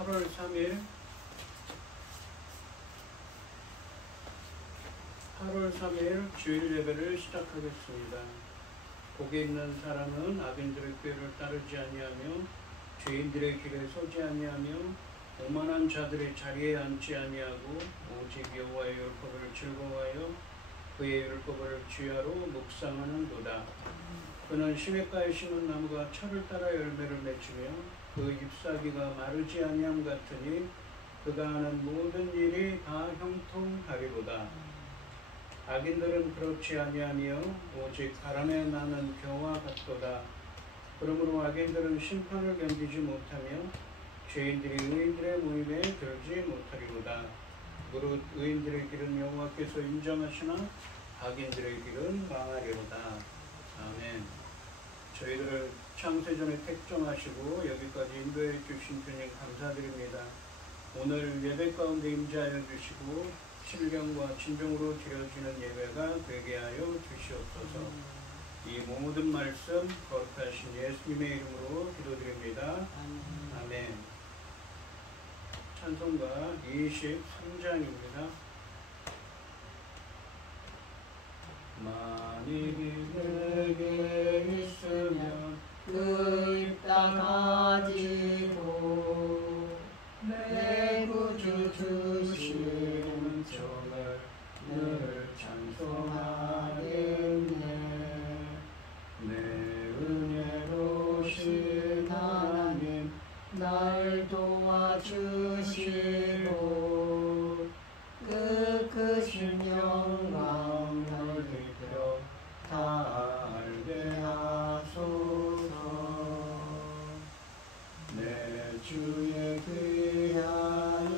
8월 3일 주일 예배를 시작하겠습니다. 복이 있는 사람은 악인들의 꾀를 따르지 아니하며 죄인들의 길에 서지 아니하며 오만한 자들의 자리에 앉지 아니하고 오직 여호와의 율법을 즐거워하여 그의 율법을 주야로 묵상하는도다. 그는 시냇가에 심은 나무가 철을 따라 열매를 맺으며 그 잎사귀가 마르지 아니함 같으니 그가 하는 모든 일이 다 형통하리로다. 악인들은 그렇지 아니하며 오직 바람에 나는 겨와 같도다. 그러므로 악인들은 심판을 견디지 못하며 죄인들이 의인들의 모임에 들지 못하리로다. 무릇 의인들의 길은 여호와께서 인정하시나 악인들의 길은 망하리로다. 아멘. 저희들을 창세전에 택정하시고 여기까지 인도해 주신 주님 감사드립니다. 오늘 예배 가운데 임재하여 주시고 신령과 진정으로 드려지는 예배가 되게 하여 주시옵소서. 이 모든 말씀 거룩하신 예수님의 이름으로 기도드립니다. 아멘. 찬송가 23장입니다. 만일이 내게 있으면 그 입 다 가지고 내 구주 주시는 정을 늘 찬송하겠네. 내 은혜로우신 하나님 날 도와주시고 그 크신 영광 넓히려 다 알게 하소서. 내 주의 귀한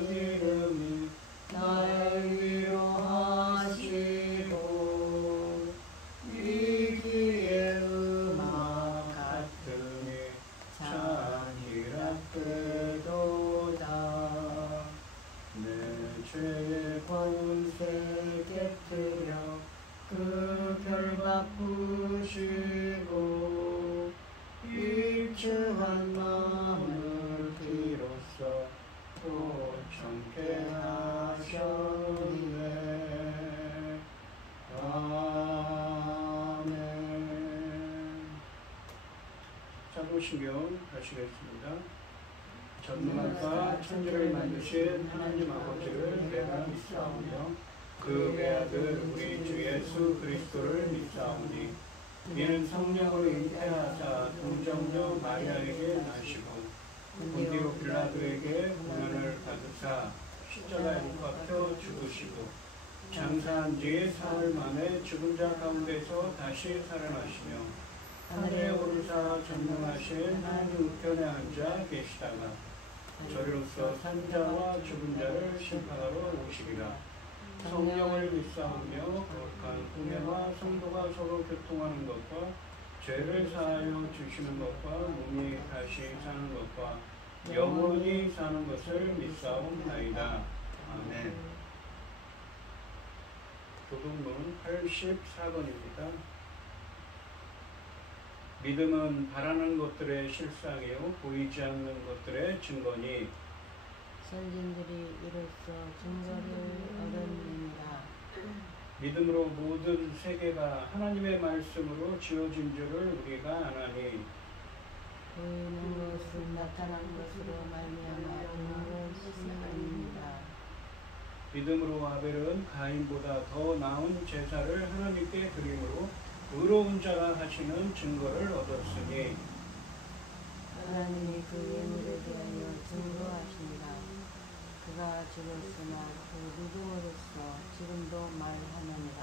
이름이 날 위로하시고 위기의 음악 같으니 찬이랍되도다. 내 죄의 권세 깨뜨려 그 별 바꾸시고 일주한 마음을 비로소 또 청케 하셨네. 아멘. 사도신경 하시겠습니다. 전능하사 천지를 만드신 하나님 아버지를 내가 믿사오며 그 외아들 우리 주 예수 그리스도를 믿사오니 이는 성령으로 잉태하사 동정녀 마리아에게 나시고 본디오 빌라도에게 고난을 받으사 십자가에 못 박혀 죽으시고 장사한 지 사흘 만에 죽은 자 가운데서 다시 살아나시며 하늘에 오르사 전능하신 하나님 우편에 앉아 계시다가 저리로서 산자와 죽은 자를 심판하러 오시리라. 성령을 믿사오며 거룩한 공예와 성도가 서로 교통하는 것과 죄를 사하여 주시는 것과 몸이 다시 사는 것과 영원히 사는 것을 믿사옵나이다. 아멘. 교독문 84번입니다. 믿음은 바라는 것들의 실상이요 보이지 않는 것들의 증거니 선진들이 이로써 증거를 얻었느니라. 믿음으로 모든 세계가 하나님의 말씀으로 지어진 줄을 우리가 아나니 보이는 것은 나타난 것으로 말미암아 보는 것이 아닙니다. 믿음으로 아벨은 가인보다 더 나은 제사를 하나님께 드림으로 의로운 자라 하시는 증거를 얻었으니 하나님이 그 예물에 대하여 증거하십니다. 그가 죽었으나 그 믿음으로써 지금도 말하느니라.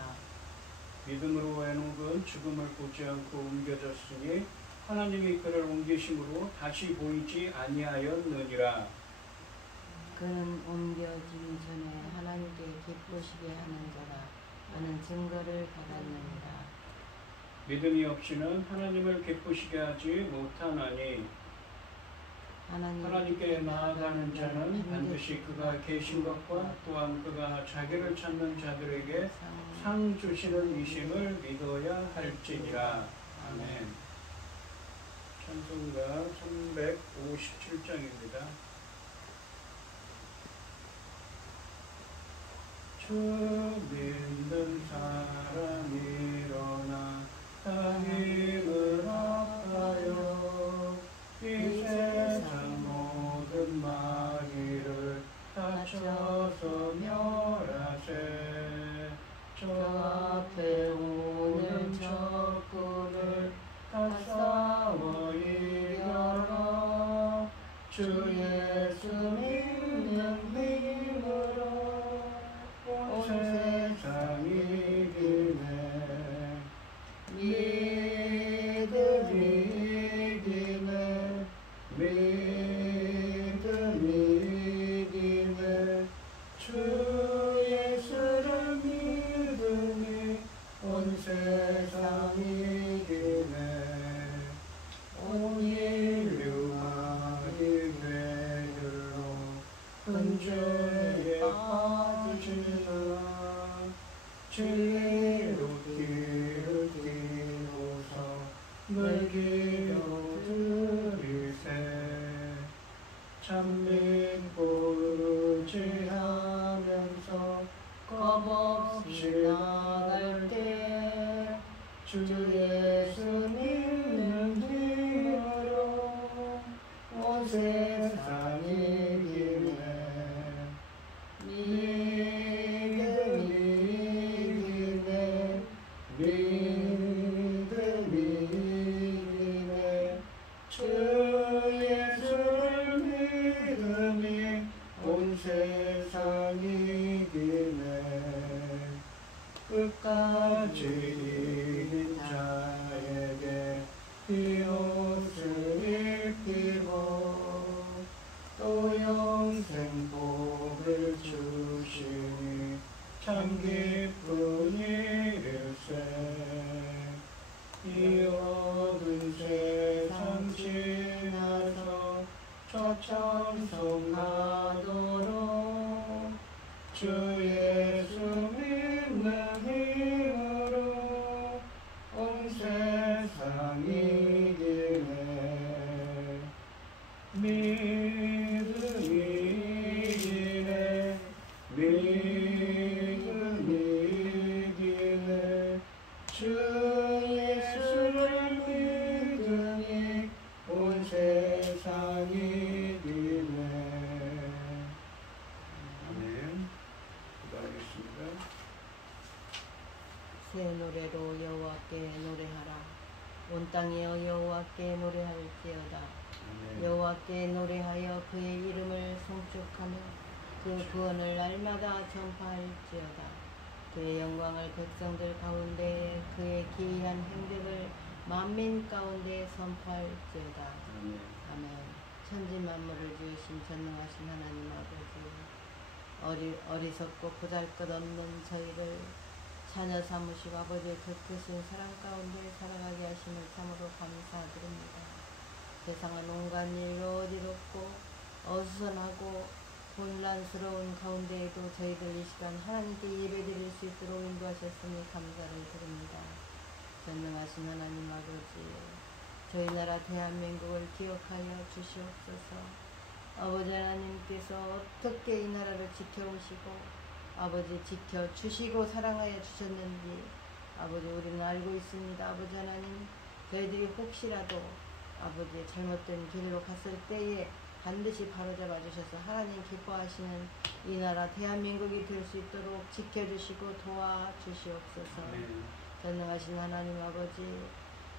믿음으로 에녹은 죽음을 보지 않고 옮겨졌으니 하나님이 그를 옮기심으로 다시 보이지 아니하였느니라. 그는 옮겨지기 전에 하나님께 기쁘시게 하는 자라 하는 증거를 받았느니라. 믿음이 없이는 하나님을 기쁘시게 하지 못하나니 하나님께 나아가는 자는 반드시 그가 계신 것과 또한 그가 자기를 찾는 자들에게 상 주시는 이심을 믿어야 할지니라. 아멘. 찬송가 357장입니다. 주 믿는 사람 일어나 다 힘을 합하여 이 세상 모든 마귀를 다쳐서 멸하세. 저 앞에 오는 적군을 다 싸워 이겨라. 주 예수 믿는 힘으로 온 세상 이기네. 믿음이 이기네. 믿음이 이기네. 주 예수를 믿으니 온 세상 이기네. 온 인류가 이 죄들로 근죄에 빠지나 진리로 길을 띄우서 늘 기도드리세. 참 믿고 의지하면서 겁없이 나갈 때 주 예수 믿는 힘으로 온 세상 이기네. 믿음이 이기네. 믿음이 이기네. 주 예수를 믿으니 온 세상 이기네. 끝까지 이긴 자에게 이 옷을 입히고 또 영생 복을 주시니 참 기쁜 일일세. 이 어두운 세상 지나서 저 천성 가도록 주 예수 믿는 힘으로 온 세상 이기네. 믿음이 이기네. 믿음이 이기네. 주 예수를 믿으니 온 세상 이기네. 아멘. 기도하겠습니다. 새 노래로 여호와께 노래하라. 온 땅이여 여호와께 노래할지어다. 여호와께 노래하여 그의 이름을 송축하며 그 구원을 날마다 전파할지어다. 그의 영광을 백성들 가운데 그의 기이한 행적을 만민 가운데 선포할지어다. 아멘. 천지 만물을 지으신 전능하신 하나님 아버지, 어리석고 보잘것없는 저희를 자녀 삼으시고 아버지의 그 크신 사랑 가운데 살아가게 하심을 참으로 감사드립니다. 세상은 온갖 일로 어지럽고 어수선하고 혼란스러운 가운데에도 저희들 이 시간 하나님께 예배드릴 수 있도록 인도하셨으니 감사를 드립니다. 전능하신 하나님 아버지, 저희 나라 대한민국을 기억하여 주시옵소서. 아버지 하나님께서 어떻게 이 나라를 지켜오시고 아버지 지켜주시고 사랑하여 주셨는지 아버지 우리는 알고 있습니다. 아버지 하나님, 저희들이 혹시라도 아버지 잘못된 길로 갔을 때에 반드시 바로잡아 주셔서 하나님 기뻐하시는 이 나라 대한민국이 될 수 있도록 지켜주시고 도와주시옵소서. 전능하신 하나님 아버지,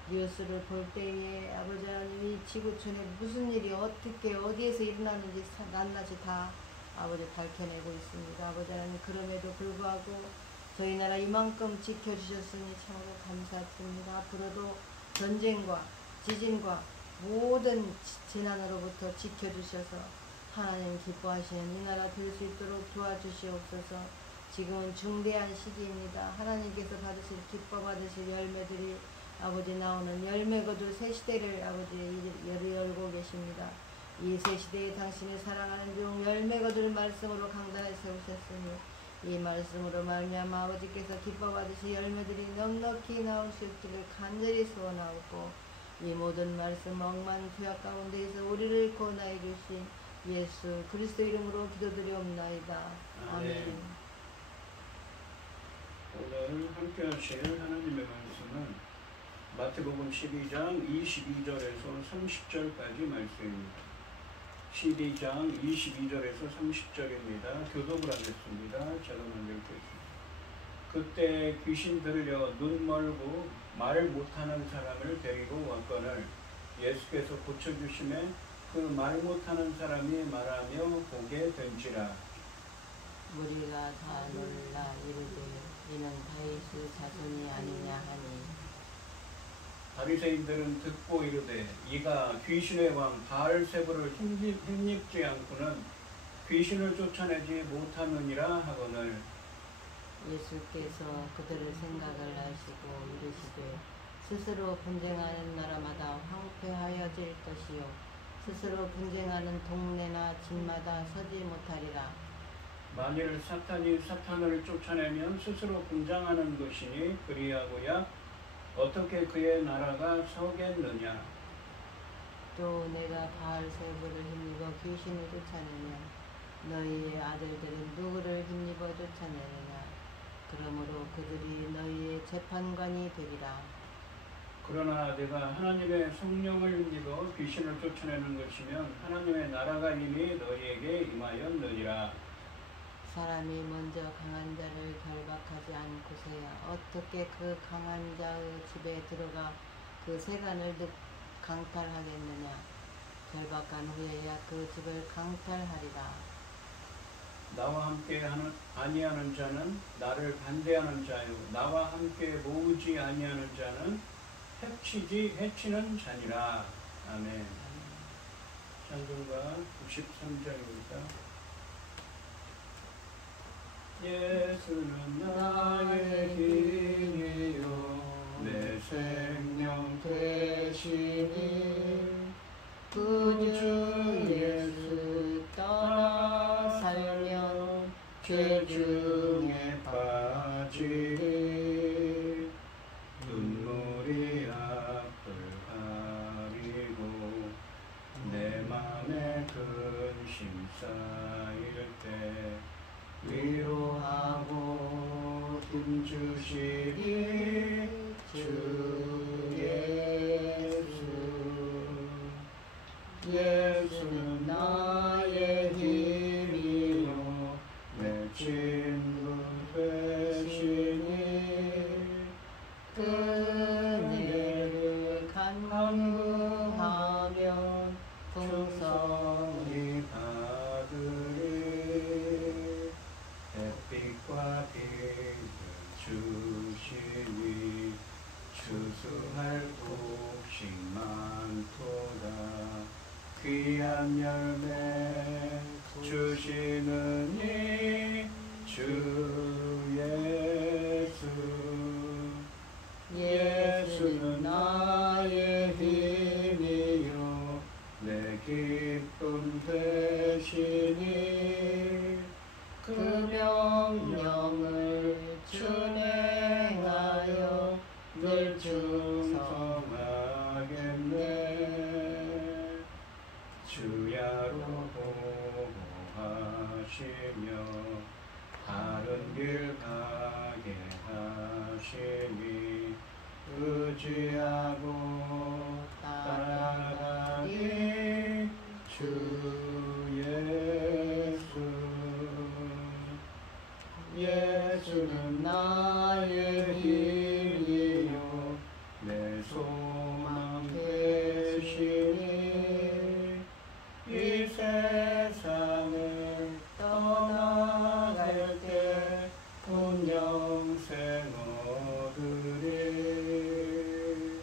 뉴스를 볼 때에 아버지 하나님 이 지구촌에 무슨 일이 어떻게 어디에서 일어나는지 낱낱이 다 아버지 밝혀내고 있습니다. 아버지 하나님, 그럼에도 불구하고 저희 나라 이만큼 지켜주셨으니 참으로 감사드립니다. 앞으로도 전쟁과 지진과 모든 재난으로부터 지켜주셔서 하나님 기뻐하시는 이 나라 될 수 있도록 도와주시옵소서. 지금은 중대한 시기입니다. 하나님께서 받으실 기뻐 받으실 열매들이 아버지 나오는 열매 거둘 새 시대를 아버지 열고 계십니다. 이 새 시대에 당신의 사랑하는 종 열매 거둘 말씀으로 강단에 세우셨으니 이 말씀으로 말미암아 아버지께서 기뻐 받으실 열매들이 넉넉히 나올 수 있기를 간절히 소원하고, 이 모든 말씀 억만 구약 가운데에서 우리를 구원하여 주신 예수 그리스도 이름으로 기도드리옵나이다. 아멘. 오늘 함께 하실 하나님의 말씀은 마태복음 12장 22절에서 30절까지 말씀입니다. 12장 22절에서 30절입니다. 교독을 하겠습니다. 제가 먼저 읽겠습니다. 그때 귀신 들려 눈 멀고 말 못하는 사람을 데리고 왔거늘 예수께서 고쳐주심에 그 말 못하는 사람이 말하며 보게 된지라. 무리가 다 놀라 이르되 이는 다윗의 자손이 아니냐 하니 바리새인들은 듣고 이르되 이가 귀신의 왕 바알세불을 힘입지 않고는 귀신을 쫓아내지 못하느니라 하거늘. 예수께서 그들의 생각을 아시고 이르시되 스스로 분쟁하는 나라마다 황폐하여질 것이요 스스로 분쟁하는 동네나 집마다 서지 못하리라. 만일 사탄이 사탄을 쫓아내면 스스로 분장하는 것이니 그리하고야 어떻게 그의 나라가 서겠느냐. 또 내가 바알세불을 힘입어 귀신을 쫓아내면 너희의 아들들은 누구를 힘입어 쫓아내느냐. 그러므로 그들이 너희의 재판관이 되리라. 그러나 내가 하나님의 성령을 힘입어 귀신을 쫓아내는 것이면 하나님의 나라가 이미 너희에게 임하였느니라. 사람이 먼저 강한 자를 결박하지 않고서야 어떻게 그 강한 자의 집에 들어가 그 세간을 강탈하겠느냐. 결박한 후에야 그 집을 강탈하리라. 나와 함께 아니하는 자는 나를 반대하는 자요 나와 함께 모으지 아니하는 자는 해치는 자니라. 아멘. 찬송가 93장입니다. 예수는 나의 힘이요 내 생명 되시니 구주 예수 떠나 살면 죄 중에 빠지리. 눈물이 앞을 가리고 내 맘에 근심 쌓일 때 위로하고 힘주시리 주 예수. 예수는 나의 힘이요 내 친구 되시니 그네를 간구하면 풍성히 받으리. 햇빛과 빛을 주시니 추수할 곡식 많도다. 귀한 열매 주시느니 주 예수. 예수는 나의 힘이요 내 기쁨 되시니 그 명령을 준행하여 늘 충성하겠네. 주야로 보호하시며 바른 길 가게 하시니 의지하고 따라가리 주 예수. 예수는 나의 힘이요 내 소망 되시니 이 세상을 떠나갈 때 온 영생 얻으리.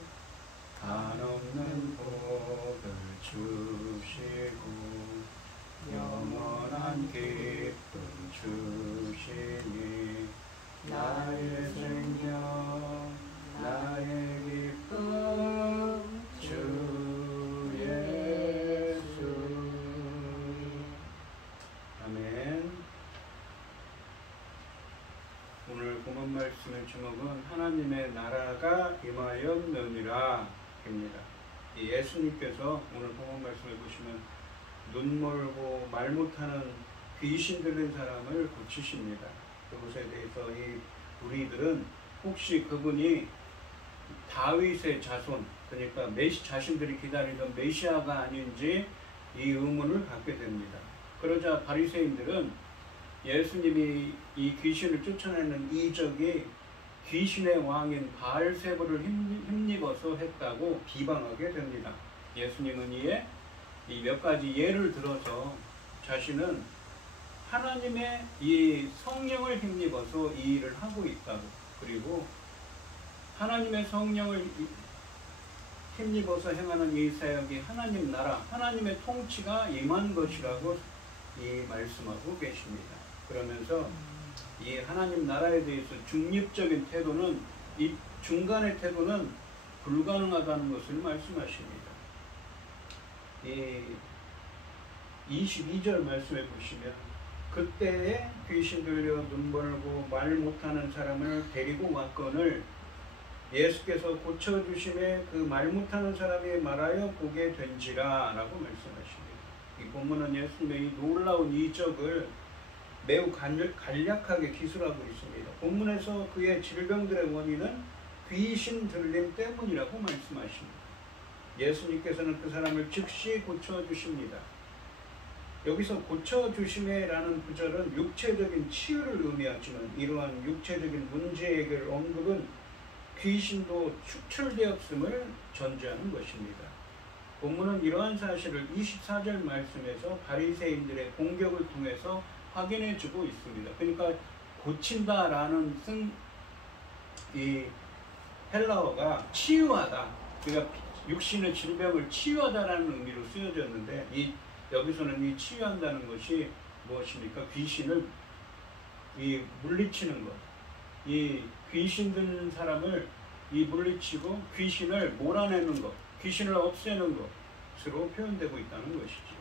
한없는 복을 주시고 영원한 기쁨 주시니 나의 생명 나의 기쁨 주 예수. 아멘. 오늘 본문 말씀의 제목은 하나님의 나라가 임하였느니라 입니다. 예수님께서 오늘 본문 말씀을 보시면 눈 멀고 말 못하는 귀신 들린 사람을 고치십니다. 그것에 대해서 이 무리들은 혹시 그분이 다윗의 자손, 그러니까 자신들이 기다리던 메시아가 아닌지 이 의문을 갖게 됩니다. 그러자 바리새인들은 예수님이 이 귀신을 쫓아내는 이적이 귀신의 왕인 바알세불을 힘입어서 했다고 비방하게 됩니다. 예수님은 이에 이 몇 가지 예를 들어서 자신은 하나님의 이 성령을 힘입어서 이 일을 하고 있다고, 그리고 하나님의 성령을 힘입어서 행하는 이 사역이 하나님 나라, 하나님의 통치가 임한 것이라고 이 말씀하고 계십니다. 그러면서 이 하나님 나라에 대해서 중립적인 태도는, 이 중간의 태도는 불가능하다는 것을 말씀하십니다. 이 22절 말씀해 보시면, 그때에 귀신 들려 눈 벌고 말 못하는 사람을 데리고 왔거늘 예수께서 고쳐주심에 그 말 못하는 사람이 말하여 보게 된지라 라고 말씀하십니다. 이 본문은 예수님의 이 놀라운 이적을 매우 간략하게 기술하고 있습니다. 본문에서 그의 질병들의 원인은 귀신 들림 때문이라고 말씀하십니다. 예수님께서는 그 사람을 즉시 고쳐주십니다. 여기서 고쳐주심에라는 구절은 육체적인 치유를 의미하지만, 이러한 육체적인 문제 해결 언급은 귀신도 축출되었음을 전제하는 것입니다. 본문은 이러한 사실을 24절 말씀에서 바리새인들의 공격을 통해서 확인해 주고 있습니다. 그러니까 고친다라는 이 헬라어가 치유하다, 그러니까 육신의 질병을 치유하다라는 의미로 쓰여졌는데, 여기서는 이 치유한다는 것이 무엇입니까? 귀신을 물리치는 것. 이 귀신 든 사람을 물리치고 귀신을 몰아내는 것, 귀신을 없애는 것으로 표현되고 있다는 것이죠.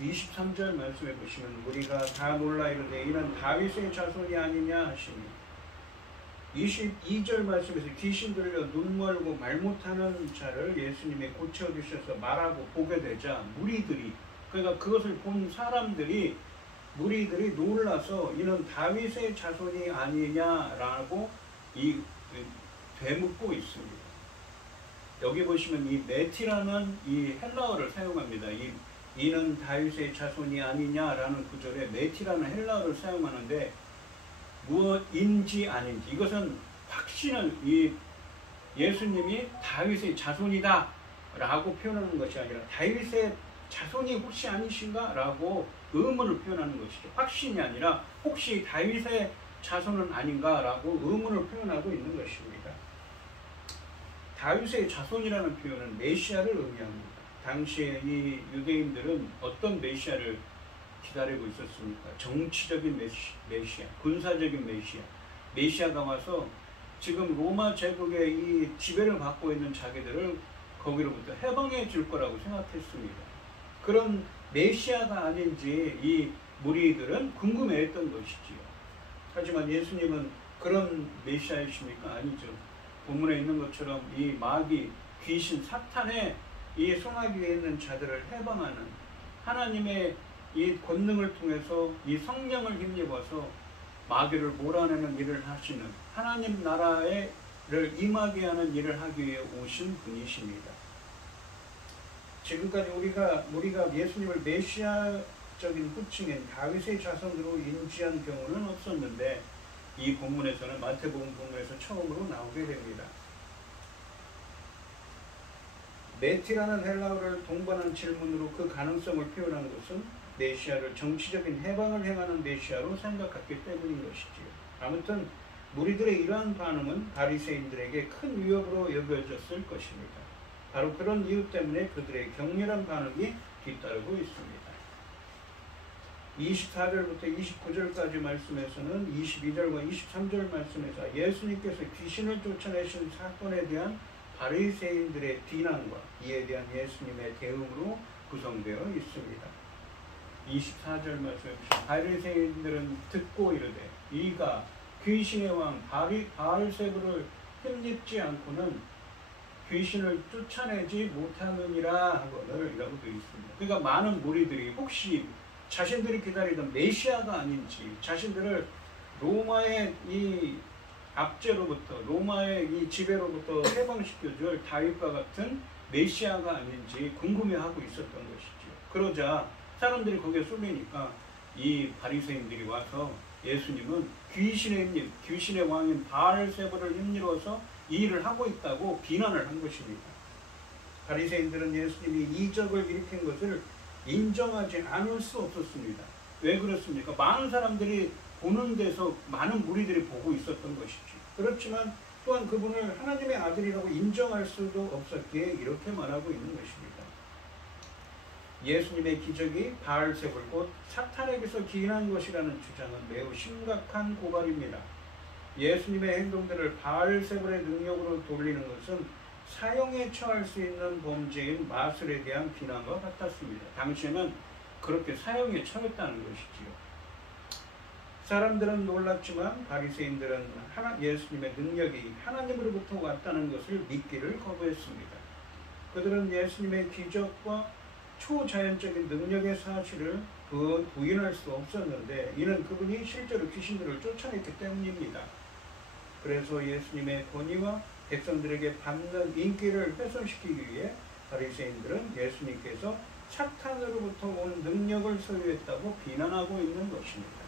23절 말씀해 보시면, 우리가 다 놀라 이르되 이는 다윗의 자손이 아니냐 하시니, 22절 말씀에서 귀신 들려 눈 멀고 말 못하는 자를 예수님이 고쳐주셔서 말하고 보게 되자 무리들이, 그러니까 그것을 본 사람들이, 무리들이 놀라서 이는 다윗의 자손이 아니냐라고 되묻고 있습니다. 여기 보시면 이 메티라는 이 헬라어를 사용합니다. 이는 다윗의 자손이 아니냐라는 구절에 메티라는 헬라어를 사용하는데, 무엇인지 아닌지, 이것은 확신을, 예수님이 다윗의 자손이다 라고 표현하는 것이 아니라 다윗의 자손이 혹시 아니신가 라고 의문을 표현하는 것이죠. 확신이 아니라 혹시 다윗의 자손은 아닌가 라고 의문을 표현하고 있는 것입니다. 다윗의 자손이라는 표현은 메시아를 의미합니다. 당시에 이 유대인들은 어떤 메시아를 기다리고 있었습니까? 정치적인 메시아, 군사적인 메시아가 와서 지금 로마 제국의 이 지배를 받고 있는 자기들을 거기로부터 해방해 줄 거라고 생각했습니다. 그런 메시아가 아닌지 이 무리들은 궁금해했던 것이지요. 하지만 예수님은 그런 메시아이십니까? 아니죠. 본문에 있는 것처럼 이 마귀, 귀신, 사탄의 이 소나기 위에 있는 자들을 해방하는 하나님의 이 권능을 통해서 이 성령을 힘입어서 마귀를 몰아내는 일을 하시는, 하나님 나라를 임하게 하는 일을 하기 위해 오신 분이십니다. 지금까지 우리가 예수님을 메시아적인 호칭인 다윗의 자손으로 인지한 경우는 없었는데, 이 본문에서는, 마태복음 본문에서 처음으로 나오게 됩니다. 메티라는 헬라어를 동반한 질문으로 그 가능성을 표현한 것은 메시아를 정치적인 해방을 행하는 메시아로 생각했기 때문인 것이지요. 아무튼 무리들의 이러한 반응은 바리새인들에게 큰 위협으로 여겨졌을 것입니다. 바로 그런 이유 때문에 그들의 격렬한 반응이 뒤따르고 있습니다. 24절부터 29절까지 말씀에서는 22절과 23절 말씀에서 예수님께서 귀신을 쫓아내신 사건에 대한 바리새인들의 비난과 이에 대한 예수님의 대응으로 구성되어 있습니다. 24절 말씀에 보시면, 바리새인들은 듣고 이르되 이가 귀신의 왕 바알세불을 힘입지 않고는 귀신을 쫓아내지 못하느니라 하거늘 이라고 되어 있습니다. 그러니까 많은 무리들이 혹시 자신들이 기다리던 메시아가 아닌지, 자신들을 로마의 이 압제로부터, 로마의 이 지배로부터 해방시켜줄 다윗과 같은 메시아가 아닌지 궁금해하고 있었던 것이죠. 그러자 사람들이 거기에 쏠리니까 이 바리새인들이 와서 예수님은 귀신의 왕인 바알세불을 힘입어서 이 일을 하고 있다고 비난을 한 것입니다. 바리새인들은 예수님이 이적을 일으킨 것을 인정하지 않을 수 없었습니다. 왜 그렇습니까? 많은 사람들이 보는 데서 많은 무리들이 보고 있었던 것이지. 그렇지만 또한 그분을 하나님의 아들이라고 인정할 수도 없었기에 이렇게 말하고 있는 것입니다. 예수님의 기적이 바알세불 곧 사탄에게서 기인한 것이라는 주장은 매우 심각한 고발입니다. 예수님의 행동들을 바알세불의 능력으로 돌리는 것은 사형에 처할 수 있는 범죄인 마술에 대한 비난과 같았습니다. 당시에는 그렇게 사형에 처했다는 것이지요. 사람들은 놀랐지만 바리새인들은 예수님의 능력이 하나님으로부터 왔다는 것을 믿기를 거부했습니다. 그들은 예수님의 기적과 초자연적인 능력의 사실을 부인할 수 없었는데 이는 그분이 실제로 귀신들을 쫓아냈기 때문입니다. 그래서 예수님의 권위와 백성들에게 받는 인기를 훼손시키기 위해 바리새인들은 예수님께서 사탄으로부터 온 능력을 소유했다고 비난하고 있는 것입니다.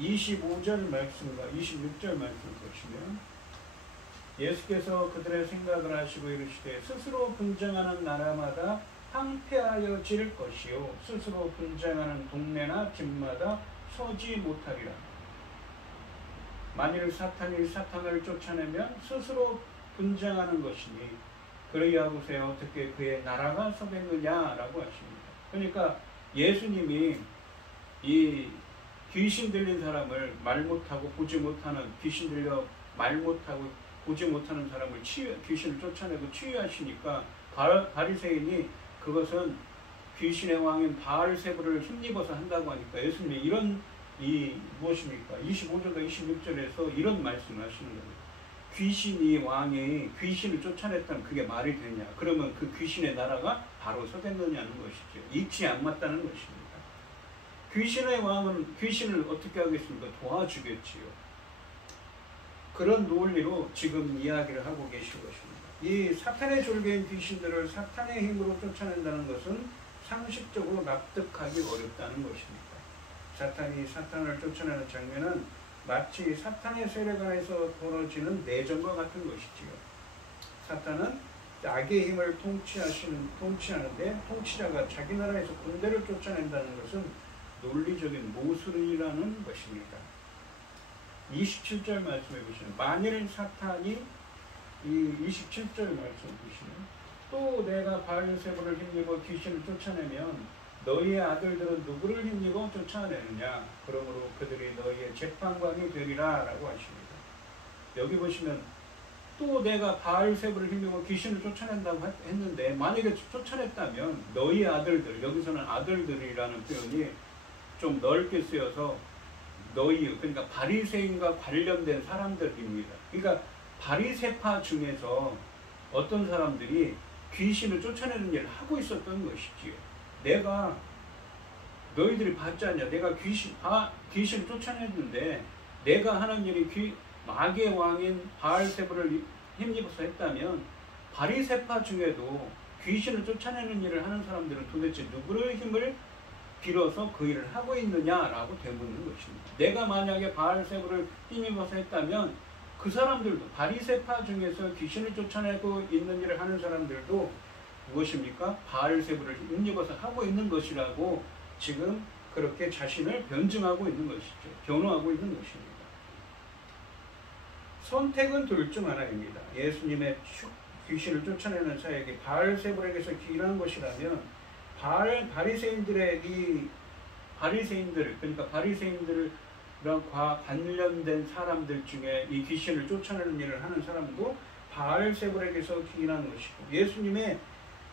25절 말씀과 26절 말씀을 보시면 예수께서 그들의 생각을 하시고 이르시되 스스로 분쟁하는 나라마다 황폐하여질 것이요 스스로 분쟁하는 동네나 집마다 서지 못하리라. 만일 사탄이 사탄을 쫓아내면 스스로 분쟁하는 것이니 그러하고서 어떻게 그의 나라가 서겠느냐라고 하십니다. 그러니까 예수님이 이 귀신 들린 사람을 말 못하고 보지 못하는 귀신 들려 말 못하고 보지 못하는 사람을 귀신을 쫓아내고 치유하시니까 바리새인이 그것은 귀신의 왕인 바알세불을 힘입어서 한다고 하니까 예수님이 이런 무엇입니까? 25절과 26절에서 이런 말씀을 하시는 겁니다. 귀신이 왕이 귀신을 쫓아냈다면 그게 말이 되냐? 그러면 그 귀신의 나라가 바로 서겠느냐는 것이죠. 이치 안 맞다는 것입니다. 귀신의 왕은 귀신을 어떻게 하겠습니까? 도와주겠지요. 그런 논리로 지금 이야기를 하고 계신 것입니다. 이 사탄의 졸개인 귀신들을 사탄의 힘으로 쫓아낸다는 것은 상식적으로 납득하기 어렵다는 것입니다. 사탄이 사탄을 쫓아내는 장면은 마치 사탄의 세력 안에서 벌어지는 내전과 같은 것이지요. 사탄은 악의 힘을 통치하는데 통치자가 자기 나라에서 군대를 쫓아낸다는 것은 논리적인 모순이라는 것입니다. 27절 말씀해 보시면 만일 사탄이 이 27절 말씀 보시면 또 내가 바알세불을 힘입어 귀신을 쫓아내면 너희의 아들들은 누구를 힘입어 쫓아내느냐? 그러므로 그들이 너희의 재판관이 되리라 라고 하십니다. 여기 보시면 또 내가 바알세불을 힘입어 귀신을 쫓아낸다고 했는데 만약에 쫓아냈다면 너희의 아들들, 여기서는 아들들이라는 표현이 좀 넓게 쓰여서 너희, 그러니까 바리새인과 관련된 사람들입니다. 그러니까 바리새파 중에서 어떤 사람들이 귀신을 쫓아내는 일을 하고 있었던 것이지요. 내가 너희들이 봤지 않냐? 내가 귀신을 쫓아냈는데 내가 하는 일이 마귀의 왕인 바알세불을 힘입어서 했다면 바리새파 중에도 귀신을 쫓아내는 일을 하는 사람들은 도대체 누구의 힘을 빌어서 그 일을 하고 있느냐라고 되묻는 것입니다. 내가 만약에 바알세불을 힘입어서 했다면 그 사람들도 바리새파 중에서 귀신을 쫓아내고 있는 일을 하는 사람들도 무엇입니까? 바알세불을 힘입어서 하고 있는 것이라고 지금 그렇게 자신을 변증하고 있는 것이죠. 변호하고 있는 것입니다. 선택은 둘 중 하나입니다. 예수님의 귀신을 쫓아내는 사역이 바알세불에게서 기인한 것이라면 바리새인들의 그러니까 바리새인들과 관련된 사람들 중에 이 귀신을 쫓아내는 일을 하는 사람도 바알세불에게서 기인한 것이고 예수님의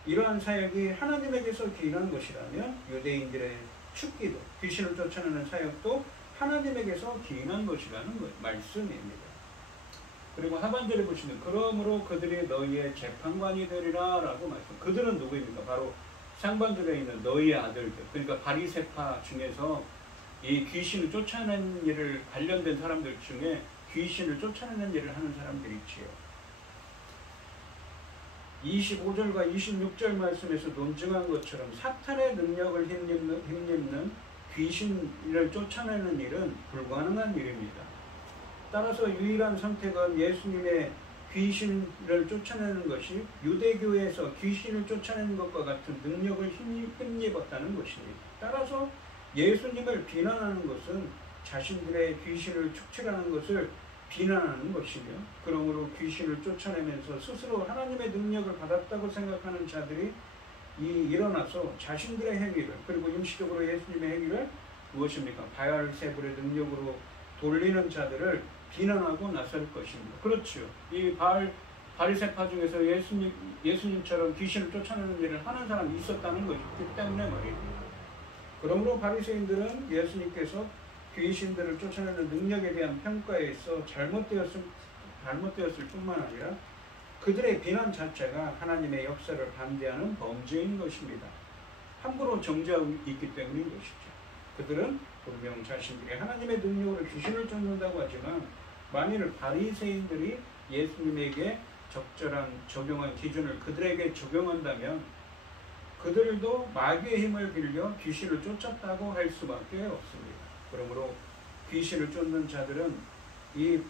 이러한 사역이 하나님에게서 기인한 것이라면 유대인들의 축기도 귀신을 쫓아내는 사역도 하나님에게서 기인한 것이라는 말씀입니다. 그리고 하반절에 보시면 그러므로 그들이 너희의 재판관이 되리라 라고 말씀. 그들은 누구입니까? 바로 상반절에 있는 너희의 아들들, 그러니까 바리새파 중에서 이 귀신을 쫓아내는 일을 관련된 사람들 중에 귀신을 쫓아내는 일을 하는 사람들이 있지요. 25절과 26절 말씀에서 논증한 것처럼 사탄의 능력을 힘입는 귀신을 쫓아내는 일은 불가능한 일입니다. 따라서 유일한 선택은 예수님의 귀신을 쫓아내는 것이 유대교에서 귀신을 쫓아내는 것과 같은 능력을 힘입었다는 것입니다. 따라서 예수님을 비난하는 것은 자신들의 귀신을 축출하는 것을 비난하는 것이며, 그러므로 귀신을 쫓아내면서 스스로 하나님의 능력을 받았다고 생각하는 자들이 일어나서 자신들의 행위를, 그리고 임시적으로 예수님의 행위를 무엇입니까? 바알세불의 능력으로 돌리는 자들을 비난하고 나설 것입니다. 그렇죠. 이 바리새파 중에서 예수님처럼 귀신을 쫓아내는 일을 하는 사람이 있었다는 것이기 때문에 말입니다. 그러므로 바리새인들은 예수님께서 귀신들을 쫓아내는 능력에 대한 평가에 있어 잘못되었을 뿐만 아니라 그들의 비난 자체가 하나님의 역사를 반대하는 범죄인 것입니다. 함부로 정죄하고 있기 때문인 것이죠. 그들은 분명 자신들이 하나님의 능력으로 귀신을 쫓는다고 하지만, 만일 바리새인들이 예수님에게 적절한 적용한 기준을 그들에게 적용한다면 그들도 마귀의 힘을 빌려 귀신을 쫓았다고 할 수밖에 없습니다. 그러므로 귀신을 쫓는 자들은 이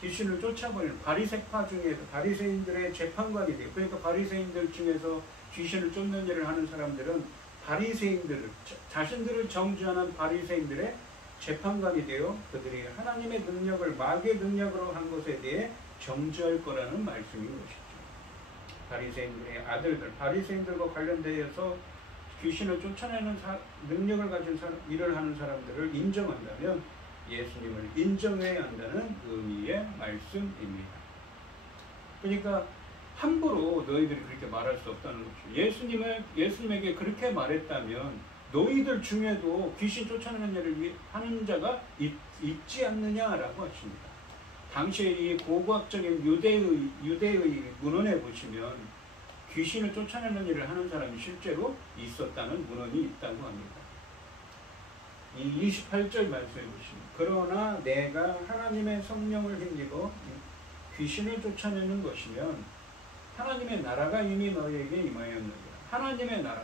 귀신을 쫓아버리는 바리새파 중에서 바리새인들의 재판관이 돼요. 그러니까 바리새인들 중에서 귀신을 쫓는 일을 하는 사람들은 자신들을 정죄하는 바리새인들의 재판관이 되어 그들이 하나님의 능력을 마귀의 능력으로 한 것에 대해 정죄할 거라는 말씀인 것이죠. 바리새인들의 아들들, 바리새인들과 관련되어서 귀신을 쫓아내는 능력을 가진 일을 하는 사람들을 인정한다면 예수님을 인정해야 한다는 의미의 말씀입니다. 그러니까 함부로 너희들이 그렇게 말할 수 없다는 거죠. 예수님에게 그렇게 말했다면 너희들 중에도 귀신 쫓아내는 일을 하는 자가 있지 않느냐라고 하십니다. 당시에 이 고고학적인 유대의 문헌에 보시면 귀신을 쫓아내는 일을 하는 사람이 실제로 있었다는 문헌이 있다고 합니다. 이 28절 말씀해 보시면, 그러나 내가 하나님의 성령을 힘입어 귀신을 쫓아내는 것이면 하나님의 나라가 이미 너희에게 임하였느니라. 하나님의 나라,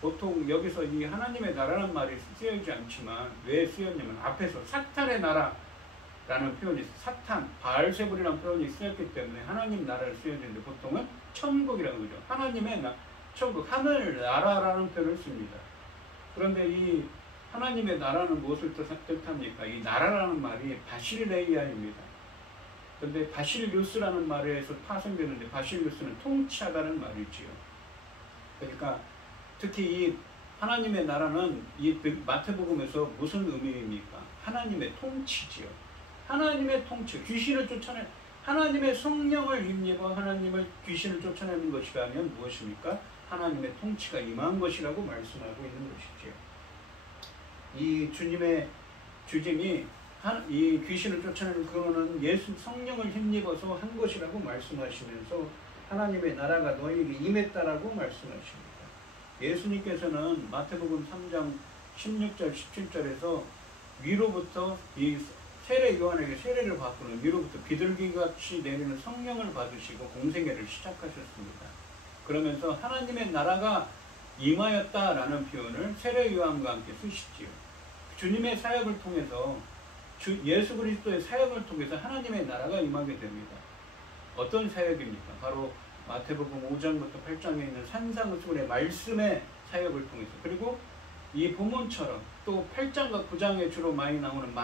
보통 여기서 이 하나님의 나라란 말이 쓰여지지 않지만 왜 쓰였냐면 앞에서 사탄의 나라라는 표현이, 사탄, 바알세불이라는 표현이 쓰였기 때문에 하나님 나라를 쓰여지는데 보통은 천국이라고 그러죠. 하나님의 천국, 하늘 나라라는 표현을 씁니다. 그런데 이 하나님의 나라는 무엇을 뜻합니까? 이 나라라는 말이 바실레이아입니다. 그런데 바실루스라는 말에서 파생되는데, 바실루스는 통치하다는 말이지요. 그러니까 특히 이 하나님의 나라는 이 마태복음에서 무슨 의미입니까? 하나님의 통치지요. 하나님의 통치, 귀신을 쫓아내 하나님의 성령을 힘입어 하나님을 귀신을 쫓아내는 것이라면 무엇입니까? 하나님의 통치가 임한 것이라고 말씀하고 있는 것이지요. 이 주님의 주짐이 이 귀신을 쫓아내는 그거는 예수 성령을 힘입어서 한 것이라고 말씀하시면서 하나님의 나라가 너희에게 임했다라고 말씀하십니다. 예수님께서는 마태복음 3장 16절 17절에서 위로부터 이 세례 요한에게 세례를 받고는 위로부터 비둘기같이 내리는 성령을 받으시고 공생애를 시작하셨습니다. 그러면서 하나님의 나라가 임하였다라는 표현을 세례 요한과 함께 쓰시지요. 주님의 사역을 통해서 예수 그리스도의 사역을 통해서 하나님의 나라가 임하게 됩니다. 어떤 사역입니까? 바로 마태복음 5장부터 8장에 있는 산상수훈의 말씀의 사역을 통해서, 그리고 이 본문처럼 또 8장과 9장에 주로 많이 나오는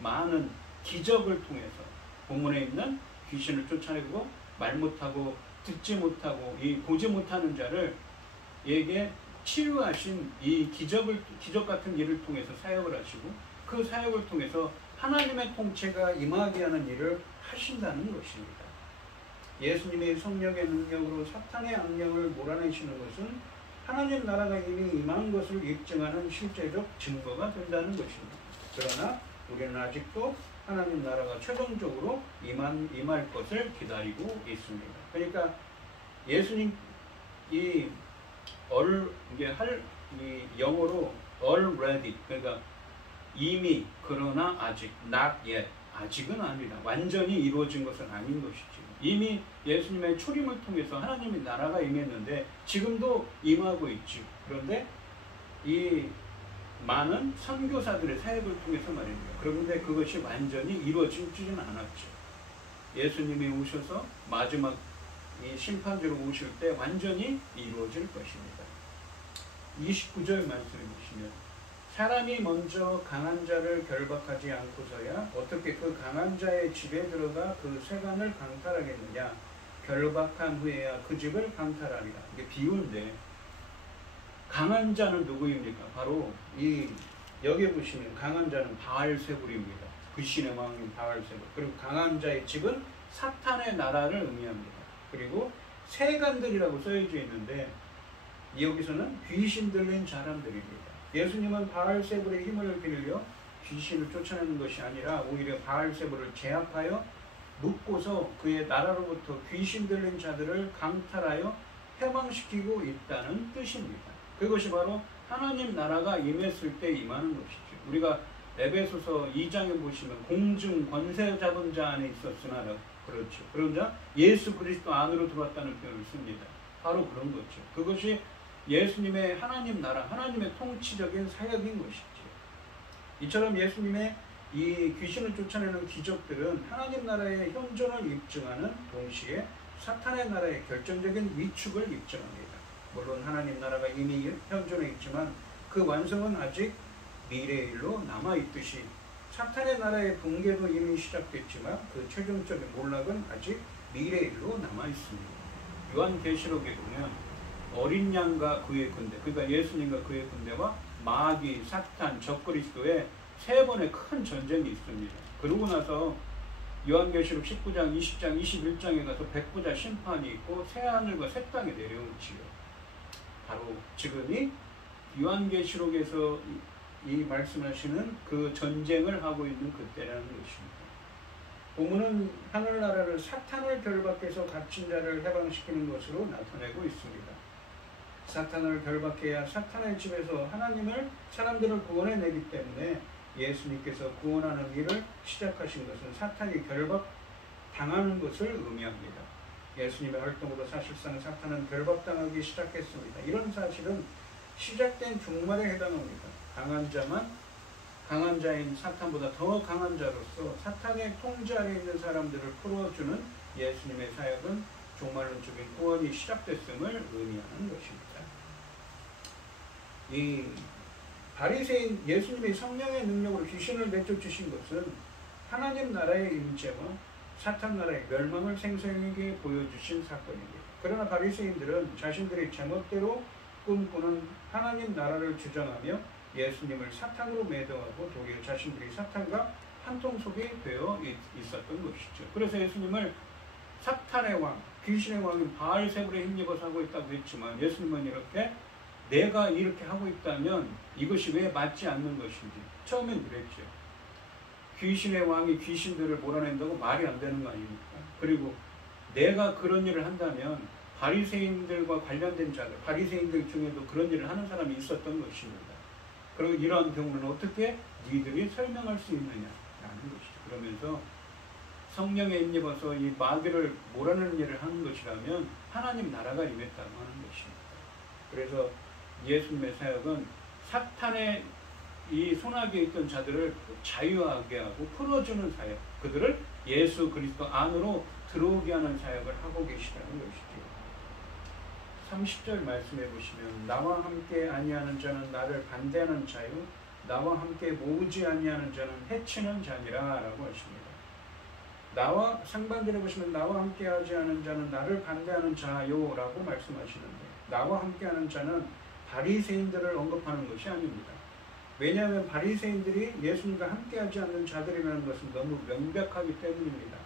많은 기적을 통해서 본문에 있는 귀신을 쫓아내고 말 못하고 듣지 못하고 보지 못하는 자를 에게 치유하신 이 기적 같은 일을 통해서 사역을 하시고, 그 사역을 통해서 하나님의 통치가 임하게 하는 일을 하신다는 것입니다. 예수님의 성령의 능력으로 사탄의 악령을 몰아내시는 것은 하나님 나라가 이미 임한 것을 입증하는 실제적 증거가 된다는 것입니다. 그러나 우리는 아직도 하나님 나라가 최종적으로 임할 것을 기다리고 있습니다. 그러니까 예수님 영어로 already, 그러니까 이미, 그러나 아직, not yet, 아직은 아니라, 완전히 이루어진 것은 아닌 것이지. 이미 예수님의 초림을 통해서 하나님의 나라가 임했는데 지금도 임하고 있지. 그런데 이 많은 선교사들의 사역을 통해서 말입니다. 그런데 그것이 완전히 이루어지지는 않았죠. 예수님이 오셔서 마지막 이 심판주로 오실 때 완전히 이루어질 것입니다. 29절 말씀을 보시면 사람이 먼저 강한 자를 결박하지 않고서야 어떻게 그 강한 자의 집에 들어가 그 세간을 강탈하겠느냐. 결박한 후에야 그 집을 강탈하리라. 이게 비유인데 강한 자는 누구입니까? 바로 이 여기 보시면 강한 자는 바알세불입니다. 귀신의 왕인 바알세불. 그리고 강한 자의 집은 사탄의 나라를 의미합니다. 그리고 세간들이라고 써져 있는데 여기서는 귀신 들린 사람들입니다. 예수님은 바알세불의 힘을 빌려 귀신을 쫓아내는 것이 아니라 오히려 바알세불을 제압하여 묶고서 그의 나라로부터 귀신 들린 자들을 강탈하여 해방시키고 있다는 뜻입니다. 그것이 바로 하나님 나라가 임했을 때 임하는 것이죠. 우리가 에베소서 2장에 보시면 공중 권세 잡은 자 안에 있었으나 그렇죠. 그런 자 예수 그리스도 안으로 들어왔다는 표현을 씁니다. 바로 그런 거죠. 그것이 예수님의 하나님 나라, 하나님의 통치적인 사역인 것이죠. 이처럼 예수님의 이 귀신을 쫓아내는 기적들은 하나님 나라의 현존을 입증하는 동시에 사탄의 나라의 결정적인 위축을 입증합니다. 물론 하나님 나라가 이미 현존해 있지만 그 완성은 아직 미래의 일로 남아있듯이 사탄의 나라의 붕괴도 이미 시작됐지만 그 최종적인 몰락은 아직 미래의 일로 남아있습니다. 요한계시록에 보면 어린 양과 그의 군대, 그러니까 예수님과 그의 군대와 마귀, 사탄, 적그리스도의 세 번의 큰 전쟁이 있습니다. 그러고 나서 요한계시록 19장, 20장, 21장에 가서 백부자 심판이 있고 새하늘과 새 땅에 내려오지요. 바로 지금이 요한계시록에서 이 말씀하시는 그 전쟁을 하고 있는 그때라는 것입니다. 본문은 하늘나라를 사탄을 결박해서 갇힌 자를 해방시키는 것으로 나타내고 있습니다. 사탄을 결박해야 사탄의 집에서 하나님을 사람들을 구원해내기 때문에 예수님께서 구원하는 일을 시작하신 것은 사탄이 결박당하는 것을 의미합니다. 예수님의 활동으로 사실상 사탄은 결박당하기 시작했습니다. 이런 사실은 시작된 종말에 해당합니다. 강한 자인 사탄보다 더 강한 자로서 사탄의 통제 아래 있는 사람들을 풀어주는 예수님의 사역은 종말론적인 구원이 시작됐음을 의미하는 것입니다. 이 바리새인 예수님의 성령의 능력으로 귀신을 내쫓으신 것은 하나님 나라의 임재와 사탄 나라의 멸망을 생생하게 보여주신 사건입니다. 그러나 바리새인들은 자신들의 제멋대로 꿈꾸는 하나님 나라를 주장하며 예수님을 사탄으로 매도하고 도리어 자신들이 사탄과 한통 속에 되어 있었던 것이죠. 그래서 예수님을 사탄의 왕, 귀신의 왕인 바알세불에 힘입어서 하고 있다고 했지만 예수님은 이렇게 내가 이렇게 하고 있다면 이것이 왜 맞지 않는 것인지 처음엔 그랬죠. 귀신의 왕이 귀신들을 몰아낸다고 말이 안 되는 거 아닙니까? 그리고 내가 그런 일을 한다면 바리새인들과 관련된 자들, 바리새인들 중에도 그런 일을 하는 사람이 있었던 것입니다. 그리고 이러한 경우는 어떻게 니들이 설명할 수 있느냐라는 것이죠. 그러면서 성령에 힘입어서 이 마귀를 몰아내는 일을 하는 것이라면 하나님 나라가 임했다고 하는 것입니다. 그래서 예수님의 사역은 사탄의 이 손아귀에 있던 자들을 자유하게 하고 풀어주는 사역, 그들을 예수 그리스도 안으로 들어오게 하는 사역을 하고 계시다는 것이죠. 30절 말씀해 보시면 나와 함께 아니하는 자는 나를 반대하는 자요 나와 함께 모으지 아니하는 자는 해치는 자니라 라고 하십니다. 나와 상반절에 보시면 나와 함께 하지 않은 자는 나를 반대하는 자요 라고 말씀하시는데 나와 함께 하는 자는 바리새인들을 언급하는 것이 아닙니다. 왜냐하면 바리새인들이 예수님과 함께하지 않는 자들이라는 것은 너무 명백하기 때문입니다.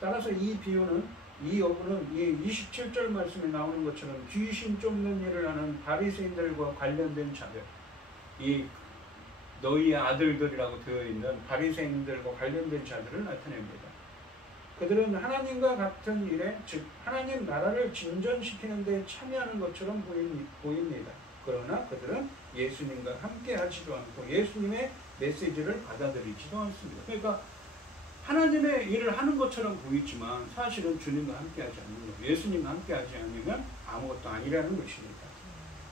따라서 이 비유는 이 어부는 이 27절 말씀에 나오는 것처럼 귀신 쫓는 일을 하는 바리새인들과 관련된 자들, 이 너희의 아들들이라고 되어 있는 바리새인들과 관련된 자들을 나타냅니다. 그들은 하나님과 같은 일에 즉 하나님 나라를 진전시키는 데 참여하는 것처럼 보입니다. 그러나 그들은 예수님과 함께 하지도 않고 예수님의 메시지를 받아들이지도 않습니다. 그러니까 하나님의 일을 하는 것처럼 보이지만 사실은 주님과 함께하지 않는 거예요. 예수님과 함께하지 않으면 아무것도 아니라는 것입니다.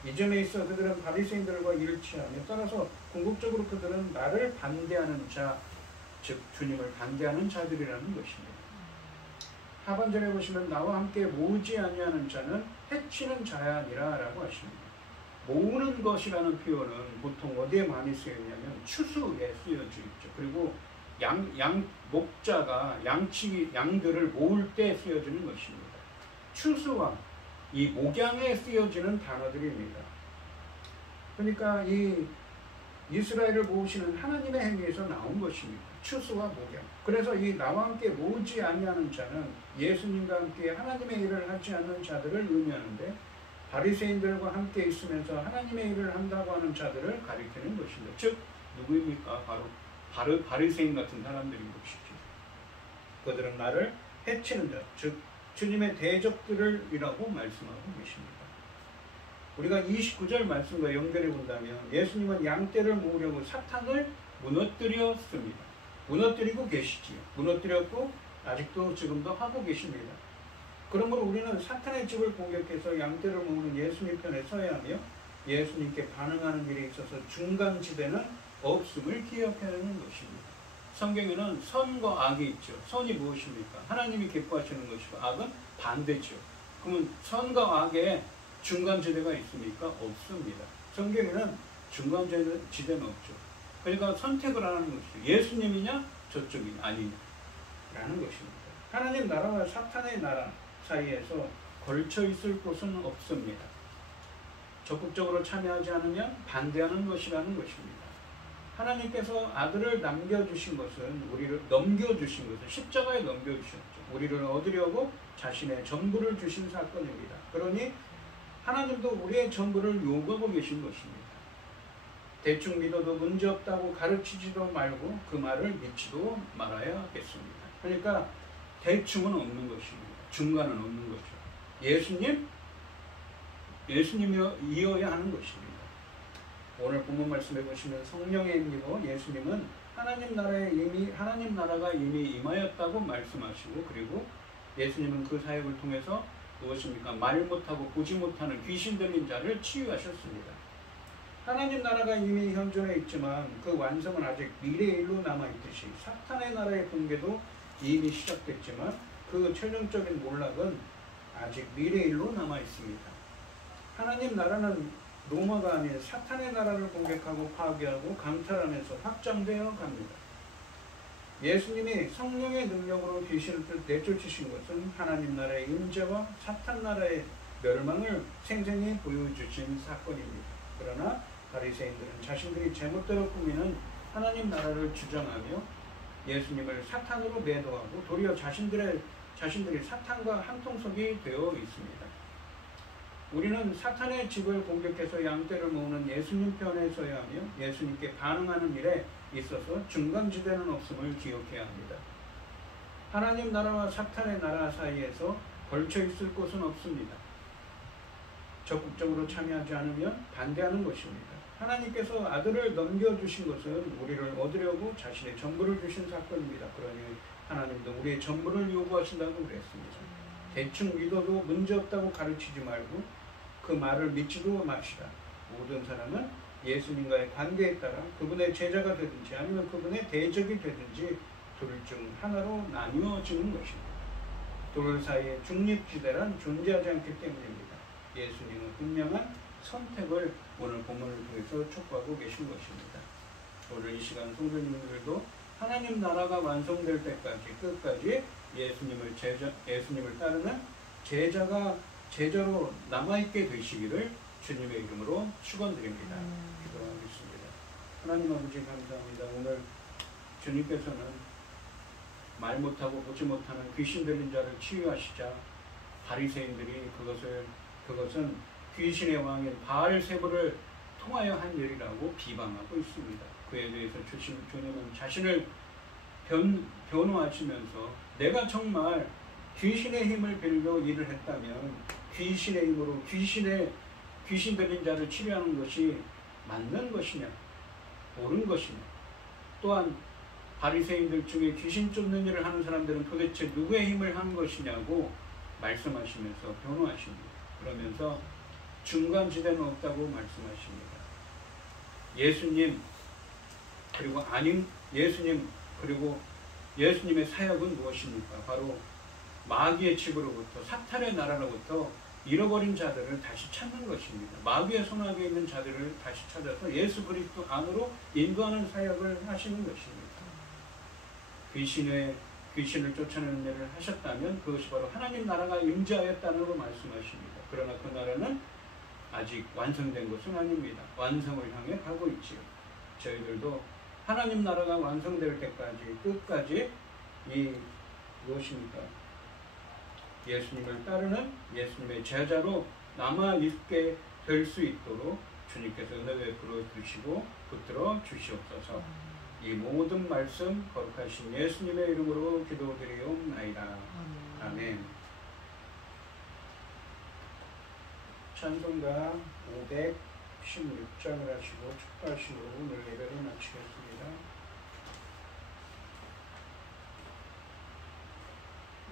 이전에 있어 그들은 바리새인들과 일치하며 따라서 궁극적으로 그들은 나를 반대하는 자, 즉 주님을 반대하는 자들이라는 것입니다. 하반절에 보시면 나와 함께 모으지 아니하는 자는 해치는 자야 아니라 라고 하십니다. 모으는 것이라는 표현은 보통 어디에 많이 쓰였냐면 추수에 쓰여져 있죠. 그리고 목자가 양들을 모을 때 쓰여지는 것입니다. 추수와 이 목양에 쓰여지는 단어들입니다. 그러니까 이 이스라엘을 모으시는 하나님의 행위에서 나온 것입니다. 추수와 목양. 그래서 이 나와 함께 모으지 아니하는 자는 예수님과 함께 하나님의 일을 하지 않는 자들을 의미하는데 바리새인들과 함께 있으면서 하나님의 일을 한다고 하는 자들을 가리키는 것입니다. 즉 누구입니까? 바로 바리새인 같은 사람들인 것이죠. 그들은 나를 해치는 자, 즉 주님의 대적들이라고 말씀하고 계십니다. 우리가 29절 말씀과 연결해 본다면 예수님은 양떼를 모으려고 사탄을 무너뜨렸습니다. 무너뜨리고 계시지요. 무너뜨렸고 아직도 지금도 하고 계십니다. 그러므로 우리는 사탄의 집을 공격해서 양떼를 모으는 예수님 편에 서야 하며 예수님께 반응하는 일에 있어서 중간지대는 없음을 기억해야 하는 것입니다. 성경에는 선과 악이 있죠. 선이 무엇입니까? 하나님이 기뻐하시는 것이고 악은 반대죠. 그러면 선과 악의 중간지대가 있습니까? 없습니다. 성경에는 중간지대는 없죠. 그러니까 선택을 하는 것이죠. 예수님이냐 저쪽이냐 아니냐 라는 것입니다. 하나님 나라와 사탄의 나라 사이에서 걸쳐 있을 곳은 없습니다. 적극적으로 참여하지 않으면 반대하는 것이라는 것입니다. 하나님께서 아들을 넘겨주신 것은 십자가에 넘겨주셨죠. 우리를 얻으려고 자신의 전부를 주신 사건입니다. 그러니 하나님도 우리의 전부를 요구하고 계신 것입니다. 대충 믿어도 문제없다고 가르치지도 말고 그 말을 믿지도 말아야겠습니다. 그러니까 대충은 없는 것입니다. 중간은 없는 거죠. 예수님이어야 하는 것입니다. 오늘 본문 말씀해 보시면 성령의 힘이고 예수님은 하나님 나라가 이미 임하였다고 말씀하시고 그리고 예수님은 그 사역을 통해서 무엇입니까? 말 못하고 보지 못하는 귀신 들린 자를 치유하셨습니다. 하나님 나라가 이미 현존해 있지만 그 완성은 아직 미래의 일로 남아있듯이 사탄의 나라의 붕괴도 이미 시작됐지만 그 최종적인 몰락은 아직 미래의 일로 남아있습니다. 하나님 나라는 로마가 아닌 사탄의 나라를 공격하고 파괴하고 강탈하면서 확장되어 갑니다. 예수님이 성령의 능력으로 귀신을 내쫓으신 것은 하나님 나라의 임재와 사탄 나라의 멸망을 생생히 보여주신 사건입니다. 그러나 바리새인들은 자신들이 제멋대로 꾸미는 하나님 나라를 주장하며 예수님을 사탄으로 매도하고 도리어 자신들이 사탄과 한통속이 되어 있습니다. 우리는 사탄의 집을 공격해서 양떼를 모으는 예수님 편에 서야 하며 예수님께 반응하는 일에 있어서 중간지대는 없음을 기억해야 합니다. 하나님 나라와 사탄의 나라 사이에서 걸쳐 있을 곳은 없습니다. 적극적으로 참여하지 않으면 반대하는 것입니다. 하나님께서 아들을 넘겨주신 것은 우리를 얻으려고 자신의 전부를 주신 사건입니다. 그러니 하나님도 우리의 전부를 요구하신다고 그랬습니다. 대충 믿어도 문제없다고 가르치지 말고 그 말을 믿지도 마시라. 모든 사람은 예수님과의 관계에 따라 그분의 제자가 되든지 아니면 그분의 대적이 되든지 둘 중 하나로 나뉘어지는 것입니다. 둘 사이에 중립지대란 존재하지 않기 때문입니다. 예수님은 분명한 선택을 오늘 본문을 통해서 촉구하고 계신 것입니다. 오늘 이 시간 성도님들도 하나님 나라가 완성될 때까지 끝까지 예수님을 따르는 제자로 남아있게 되시기를 주님의 이름으로 축원드립니다. 기도하겠습니다. 하나님 아버지 감사합니다. 오늘 주님께서는 말 못하고 보지 못하는 귀신 들린 자를 치유하시자 바리새인들이 그것은 귀신의 왕인 바알세불을 통하여 한 일이라고 비방하고 있습니다. 그에 대해서 주님은 자신을 변호하시면서 내가 정말 귀신의 힘을 빌려 일을 했다면 귀신의 힘으로 귀신 들린 자를 치료하는 것이 맞는 것이냐, 옳은 것이냐. 또한 바리새인들 중에 귀신 쫓는 일을 하는 사람들은 도대체 누구의 힘을 한 것이냐고 말씀하시면서 변호하십니다. 그러면서 중간지대는 없다고 말씀하십니다. 예수님 그리고 예수님의 사역은 무엇입니까? 바로 마귀의 집으로부터, 사탄의 나라로부터 잃어버린 자들을 다시 찾는 것입니다. 마귀의 손아귀에 있는 자들을 다시 찾아서 예수 그리스도 안으로 인도하는 사역을 하시는 것입니다. 귀신을 쫓아내는 일을 하셨다면 그것이 바로 하나님 나라가 임재하였다는 걸 말씀하십니다. 그러나 그 나라는 아직 완성된 것은 아닙니다. 완성을 향해 가고 있지요. 저희들도 하나님 나라가 완성될 때까지 끝까지 무엇입니까? 예수님을 따르는 예수님의 제자로 남아있게 될 수 있도록 주님께서 은혜 베풀어 주시고 붙들어 주시옵소서. 이 모든 말씀 거룩하신 예수님의 이름으로 기도드리옵나이다. 아멘. 찬송가 516장을 하시고 축도하시고 오늘 예배를 마치겠습니다.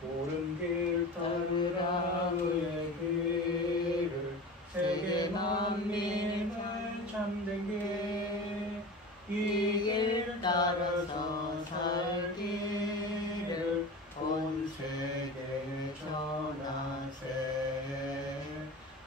옳은 길 따르라 의의 길을 세계 만민을 참된 길 이 길 따라서 살기를 온 세계에 전하세.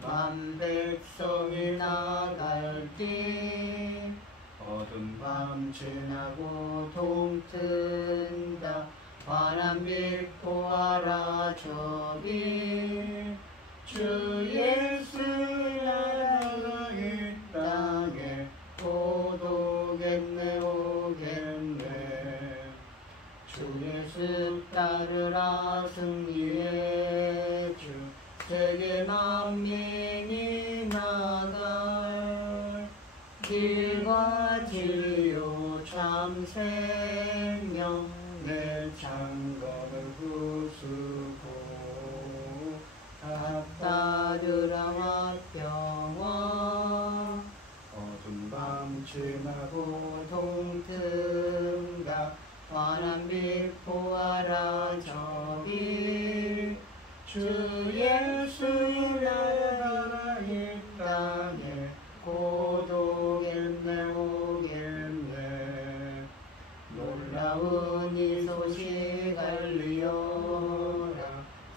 만 백성이 나갈 때 어두운 밤 지나고 동튼다. 환한 빛 보아라 저기 주 예수 나라가 이 땅에 곧 오겠네 오겠네. 주 예수 따르라 승리의 주 세계 만민이 나갈 길과 진리요 참 생명 내 창검을 부수고 다 따르라 화평원. 어두운 밤 지나고 동튼가 환한 빛 보아라 저기 주 예수 나라 이 땅에 곧 오겠네 오겠네. 놀라운 이 소식 알리어라.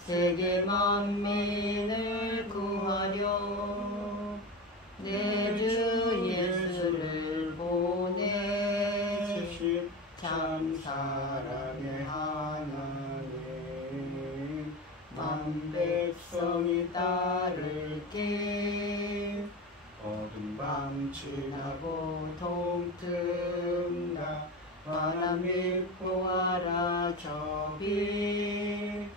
세계 만민을 구하려 내 주 예수를 보내신 참 사랑의 하나님. 만 백성이 따를게 어두운 밤 지나고 동튼가 환한 빛 보아라 저기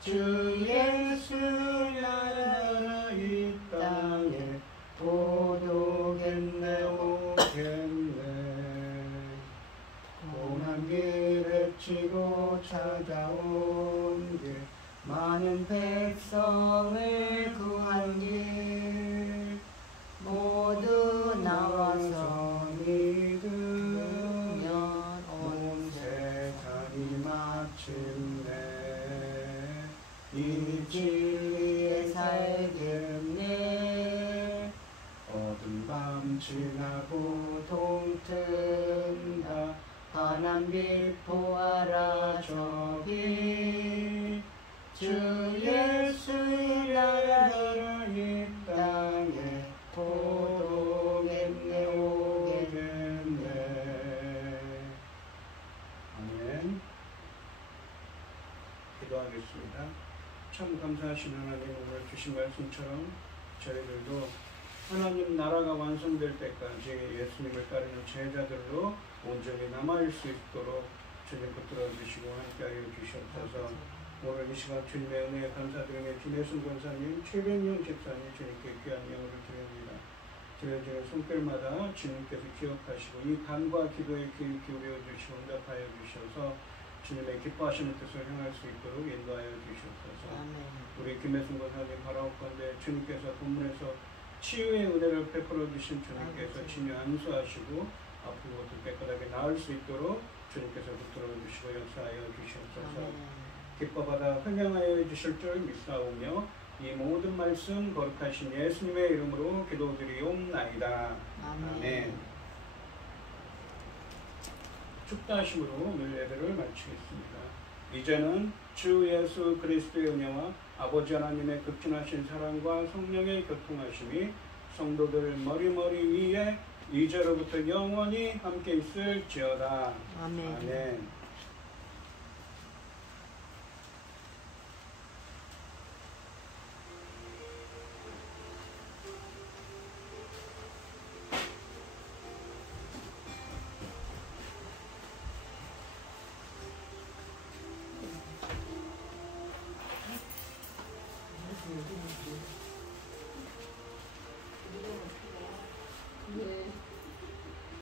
주 예수 나라 이 땅에 곧 오겠네 오겠네. 고난 길에 치고 찾아온 길 많은 백성을 구한 길 모두 나와서 믿으면 온 세상이 마침내 이 진리에 살겠네. 어두운 밤 지나고 동튼다. 환한 빛 보아라 저기 주 예수 나라 이 땅에 곧 오겠네 오겠네. 아멘. 기도하겠습니다. 참 감사하신 하나님, 오늘 주신 말씀처럼 저희들도 하나님 나라가 완성될 때까지 예수님을 따르는 제자들로 온전히 남아있을 수 있도록 주님 붙들어 주시고 함께하여 주시옵소서. 오늘 이 시간 주님의 은혜에 감사드리며 김혜순 권사님, 최병영 집사님 주님께 귀한 영으로 드립니다. 드려지는 손길마다 주님께서 기억하시고 이 간과 기도에 귀 기울여 주시고 응답하여 주셔서 주님의 기뻐하시는 뜻을 행할 수 있도록 인도하여 주시옵소서. 우리 김혜순 권사님 바라옵건대 주님께서 본문에서 치유의 은혜를 베풀어 주신 주님께서 아버지. 진유 안수하시고 아픈 것도 깨끗하게 나을 수 있도록 주님께서 붙들어 주시고 역사하여 주시옵소서. 아멘. 기뻐받아 흥명하여 주실 줄 믿사오며 이 모든 말씀 거룩하신 예수님의 이름으로 기도드리옵나이다. 아멘. 축도하심으로 오늘 예배를 마치겠습니다. 이제는 주 예수 그리스도의 은혜와 아버지 하나님의 극진하신 사랑과 성령의 교통하심이 성도들 머리머리 위에 이제로부터 영원히 함께 있을지어다. 아멘. 아멘.